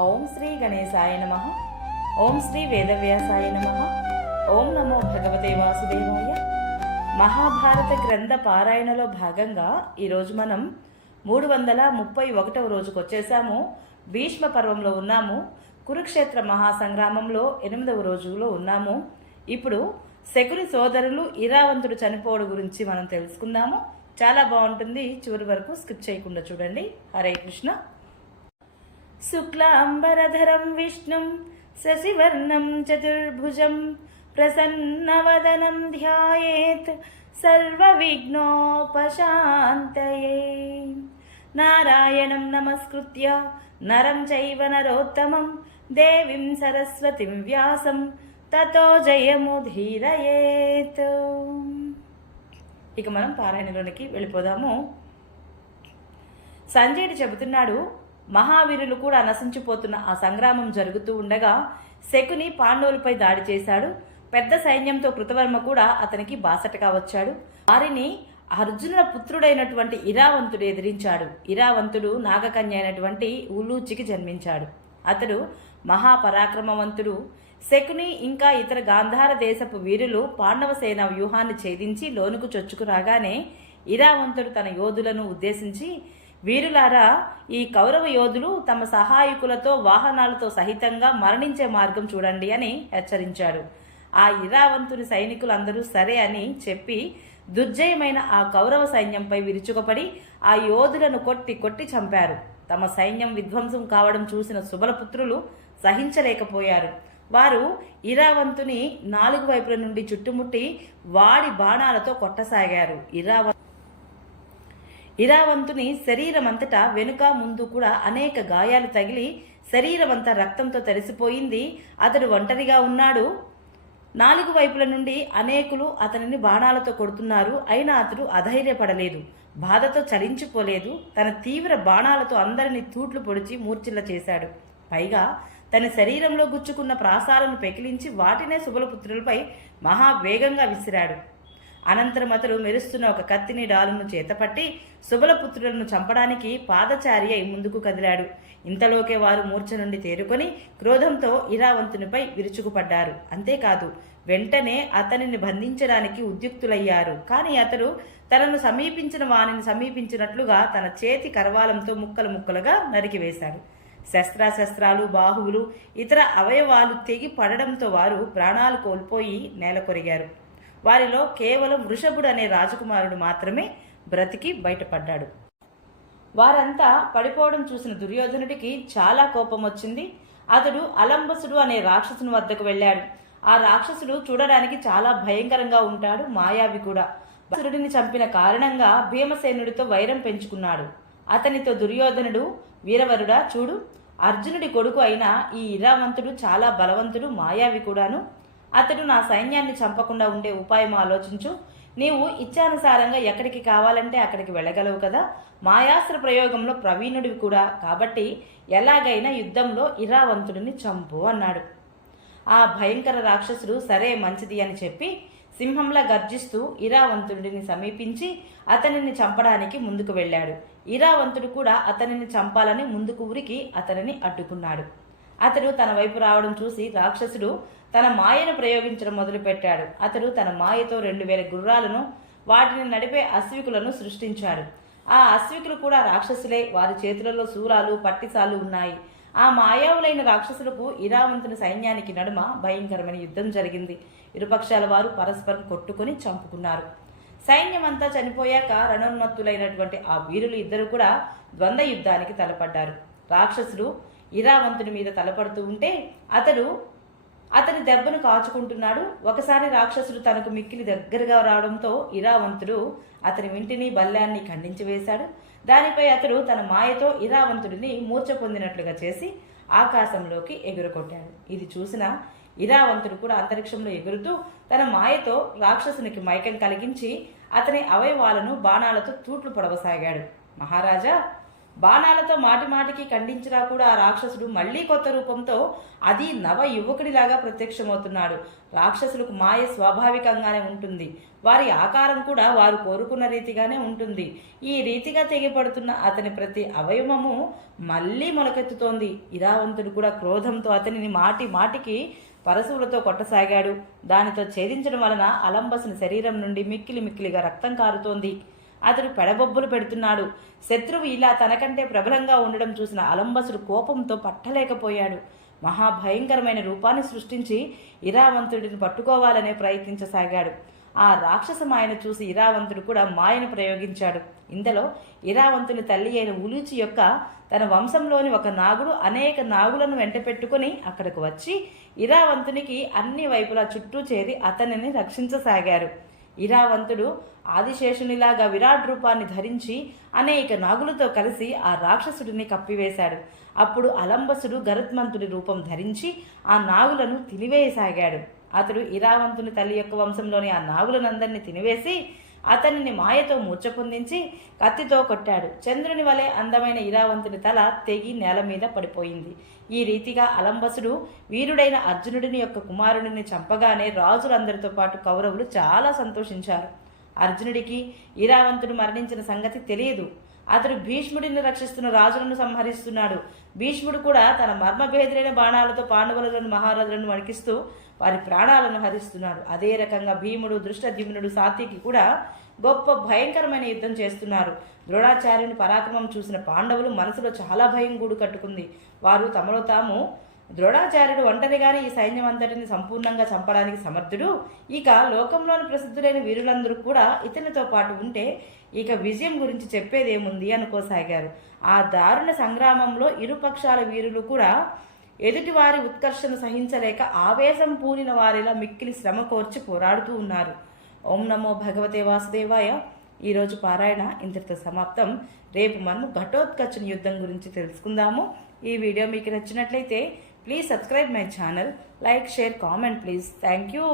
ఓం శ్రీ గణేశాయ నమః. ఓం శ్రీ వేదవ్యాసాయ నమః. ఓం నమో భగవతే వాసుదేవాయ. మహాభారత గ్రంథ పారాయణలో భాగంగా ఈరోజు మనం 331వ రోజుకు వచ్చేసాము. భీష్మ పర్వంలో ఉన్నాము. కురుక్షేత్ర మహాసంగ్రామంలో 8వ రోజులో ఉన్నాము. ఇప్పుడు శకుని సోదరులు ఇరావంతుడు చనిపోవడం గురించి మనం తెలుసుకుందాము. చాలా బాగుంటుంది, చివరి వరకు స్కిప్ చేయకుండా చూడండి. హరే కృష్ణ. శుక్లాంబరధరం విష్ణుం శశివర్ణం చతుర్భుజం ప్రసన్నవదనం ధ్యాయేత్ సర్వవిఘ్నోపశాంతయే. నారాయణం నమస్కృత్య నరం చైవ నరోత్తమం దేవీం సరస్వతిం వ్యాసం తతో జయముధీరయేత్. ఇక మనం పారాయణలోనికి వెళ్ళిపోదాము. సంజయుడు చెబుతున్నాడు, మహావీరులు కూడా నశించిపోతున్న ఆ సంగ్రామం జరుగుతూ ఉండగా శకుని పాండవులపై దాడి చేశాడు. పెద్ద సైన్యంతో కృతవర్మ కూడా అతనికి బాసటగా వచ్చాడు. వారిని అర్జునుల పుత్రుడైనటువంటి ఇరావంతుడు ఎదిరించాడు. ఇరావంతుడు నాగకన్య అయినటువంటి ఉలూచికి జన్మించాడు. అతడు మహాపరాక్రమవంతుడు. శకుని ఇంకా ఇతర గాంధార దేశపు వీరులు పాండవ సేన వ్యూహాన్ని ఛేదించి లోనుకు చొచ్చుకు రాగానే ఇరావంతుడు తన యోధులను ఉద్దేశించి, వీరులారా, ఈ కౌరవ యోధులు తమ సహాయకులతో వాహనాలతో సహితంగా మరణించే మార్గం చూడండి అని హెచ్చరించాడు. ఆ ఇరావంతుని సైనికులందరూ సరే అని చెప్పి దుర్జయమైన ఆ కౌరవ సైన్యంపై విరుచుకుపడి ఆ యోధులను కొట్టి కొట్టి చంపారు. తమ సైన్యం విధ్వంసం కావడం చూసిన సుబలపుత్రులు సహించలేకపోయారు. వారు ఇరావంతుని 4 వైపుల నుండి చుట్టుముట్టి వాడి బాణాలతో కొట్టసాగారు. ఇరావంతుని శరీరమంతటా వెనుక ముందు కూడా అనేక గాయాలు తగిలి శరీరమంతా రక్తంతో తడిసిపోయింది. అతడు ఒంటరిగా ఉన్నాడు. 4 వైపుల నుండి అనేకులు అతనిని బాణాలతో కొడుతున్నారు. అయినా అతడు అధైర్యపడలేదు, బాధతో చలించిపోలేదు. తన తీవ్ర బాణాలతో అందరినీ తూట్లు పొడిచి మూర్ఛిల్ల చేశాడు. పైగా తన శరీరంలో గుచ్చుకున్న ప్రాసాలను పెకిలించి వాటినే సుబలపుత్రులపై మహావేగంగా విసిరాడు. అనంతరం అతడు మెరుస్తున్న ఒక కత్తిని డాలును చేతపట్టి సుబలపుత్రులను చంపడానికి పాదచారి అయి ముందుకు కదిలాడు. ఇంతలోకే వారు మూర్ఛ నుండి తేరుకొని క్రోధంతో ఇరావంతునిపై విరుచుకుపడ్డారు. అంతేకాదు, వెంటనే అతనిని బంధించడానికి ఉద్యుక్తులయ్యారు. కానీ అతడు తనను సమీపించిన వానిని సమీపించినట్లుగా తన చేతి కరవాలంతో ముక్కలు ముక్కలుగా నరికివేశాడు. శస్త్రాలు, బాహువులు, ఇతర అవయవాలు తెగి పడడంతో వారు ప్రాణాలు కోల్పోయి నేల కొరిగారు. వారిలో కేవలం వృషభుడు అనే రాజకుమారుడు మాత్రమే బ్రతికి బయటపడ్డాడు. వారంతా పడిపోవడం చూసిన దుర్యోధనుడికి చాలా కోపం వచ్చింది. అతడు అలంబసుడు అనే రాక్షసుని వద్దకు వెళ్ళాడు. ఆ రాక్షసుడు చూడడానికి చాలా భయంకరంగా ఉంటాడు, మాయావి కూడా. అసురుడిని చంపిన కారణంగా భీమసేనుడితో వైరం పెంచుకున్నాడు. అతనితో దుర్యోధనుడు, వీరవరుడా, చూడు, అర్జునుడి కొడుకు అయిన ఈ ఇరావంతుడు చాలా బలవంతుడు, మాయావి కూడాను. అతడు నా సైన్యాన్ని చంపకుండా ఉండే ఉపాయం ఆలోచించు. నీవు ఇచ్చానుసారంగా ఎక్కడికి కావాలంటే అక్కడికి వెళ్ళగలవు కదా. మాయాస్త్ర ప్రయోగంలో ప్రవీణుడివి కూడా కాబట్టి ఎలాగైనా యుద్ధంలో ఇరావంతుడిని చంపు అన్నాడు. ఆ భయంకర రాక్షసుడు సరే, మంచిది అని చెప్పి సింహంలా గర్జిస్తూ ఇరావంతుడిని సమీపించి అతనిని చంపడానికి ముందుకు వెళ్ళాడు. ఇరావంతుడు కూడా అతనిని చంపాలని ముందుకు ఉరికి అతనిని అడ్డుకున్నాడు. అతడు తన వైపు రావడం చూసి రాక్షసుడు తన మాయను ప్రయోగించడం మొదలుపెట్టాడు. అతడు తన మాయతో 2000 గుర్రాలను, వాటిని నడిపే అశ్వికులను సృష్టించాడు. ఆ అశ్వికులు కూడా రాక్షసులే. వారి చేతులలో శూలాలు, పట్టిసాలు ఉన్నాయి. ఆ మాయావులైన రాక్షసులకు ఇరావంతుని సైన్యానికి నడుమ భయంకరమైన యుద్ధం జరిగింది. ఇరుపక్షాల వారు పరస్పరం కొట్టుకుని చంపుకున్నారు. సైన్యమంతా చనిపోయాక రణోన్మత్తులైనటువంటి ఆ వీరులు ఇద్దరు కూడా ద్వంద్వ యుద్ధానికి తలపడ్డారు. రాక్షసుడు ఇరావంతుని మీద తలపడుతూ ఉంటే అతని దెబ్బను కాచుకుంటున్నాడు. ఒకసారి రాక్షసుడు తనకు మిక్కిలి దగ్గరగా రావడంతో ఇరావంతుడు అతని వింటిని, బల్లాన్ని ఖండించి వేశాడు. దానిపై అతడు తన మాయతో ఇరావంతుడిని మూర్ఛ పొందినట్లుగా చేసి ఆకాశంలోకి ఎగురకొట్టాడు. ఇది చూసిన ఇరావంతుడు కూడా అంతరిక్షంలో ఎగురుతూ తన మాయతో రాక్షసునికి మైకం కలిగించి అతని అవయవాలను బాణాలతో తూట్లు పొడవసాగాడు. మహారాజా, బాణాలతో మాటి మాటికి ఖండించినా కూడా ఆ రాక్షసుడు మళ్ళీ కొత్త రూపంతో అది నవ యువకుడిలాగా ప్రత్యక్షమవుతున్నాడు. రాక్షసులకు మాయ స్వాభావికంగానే ఉంటుంది. వారి ఆకారం కూడా వారు కోరుకున్న రీతిగానే ఉంటుంది. ఈ రీతిగా తెగిపడుతున్న అతని ప్రతి అవయవము మళ్ళీ మొలకెత్తుతోంది. ఇరావంతుడు కూడా క్రోధంతో అతనిని మాటి మాటికి పరశువులతో కొట్టసాగాడు. దానితో ఛేదించడం వలన అలంబసుని శరీరం నుండి మిక్కిలి మిక్కిలిగా రక్తం కారుతోంది. అతడు పెడబొబ్బులు పెడుతున్నాడు. శత్రువు ఇలా తనకంటే ప్రబలంగా ఉండడం చూసిన అలంబసుడు కోపంతో పట్టలేకపోయాడు. మహాభయంకరమైన రూపాన్ని సృష్టించి ఇరావంతుడిని పట్టుకోవాలనే ప్రయత్నించసాగాడు. ఆ రాక్షస మాయను చూసి ఇరావంతుడు కూడా మాయను ప్రయోగించాడు. ఇందులో ఇరావంతుని తల్లి అయిన ఉలూచి యొక్క తన వంశంలోని ఒక నాగుడు అనేక నాగులను వెంట పెట్టుకుని అక్కడకు వచ్చి ఇరావంతునికి అన్ని వైపులా చుట్టూ చేరి అతనిని రక్షించసాగారు. ఇరావంతుడు ఆదిశేషునిలాగా విరాట్ రూపాన్ని ధరించి అనేక నాగులతో కలిసి ఆ రాక్షసుడిని కప్పివేశాడు. అప్పుడు అలంబసుడు గరుత్మంతుడి రూపం ధరించి ఆ నాగులను తినివేయసాగాడు. అతడు ఇరావంతుని తల్లి యొక్క వంశంలోని ఆ నాగులనందరినీ తినివేసి అతనిని మాయతో మూర్ఛపొందించి కత్తితో కొట్టాడు. చంద్రుని వలె అందమైన ఇరావంతుని తల తెగి నేల మీద పడిపోయింది. ఈ రీతిగా అలంబసుడు వీరుడైన అర్జునుడిని యొక్క కుమారుడిని చంపగానే రాజులందరితో పాటు కౌరవులు చాలా సంతోషించారు. అర్జునుడికి ఇరావంతుడు మరణించిన సంగతి తెలియదు. అతడు భీష్ముడిని రక్షిస్తున్న రాజులను సంహరిస్తున్నాడు. భీష్ముడు కూడా తన మర్మభేదులైన బాణాలతో పాండవులను మహారాజులను వణికిస్తూ వారి ప్రాణాలను హరిస్తున్నాడు. అదే రకంగా భీముడు, దృష్టద్యుమ్నుడు, సాత్యకి కూడా గొప్ప భయంకరమైన యుద్ధం చేస్తున్నారు. ద్రోణాచార్యుని పరాక్రమం చూసిన పాండవులు మనసులో చాలా భయం గూడు కట్టుకుంది. వారు తమలో తాము ద్రోణాచార్యుడు ఒంటరిగానే ఈ సైన్యం అంతటిని సంపూర్ణంగా చంపడానికి సమర్థుడు. ఇక లోకంలోని ప్రసిద్ధులైన వీరులందరూ కూడా ఇతనితో పాటు ఉంటే ఇక విజయం గురించి చెప్పేదేముంది అనుకోసాగారు. ఆ దారుణ సంగ్రామంలో ఇరుపక్షాల వీరులు కూడా ఎదుటివారి ఉత్కర్షను సహించలేక ఆవేశం పూనిన వారిలా మిక్కిలి శ్రమ కోర్చి పోరాడుతూ ఉన్నారు. ఓం నమో భగవతే వాసుదేవాయ. ఈరోజు పారాయణ ఇంతటితో సమాప్తం. రేపు మనం ఘటోత్కచుని యుద్ధం గురించి తెలుసుకుందాము. ఈ వీడియో మీకు నచ్చినట్లయితే please subscribe my channel, like, share, comment please. Thank you.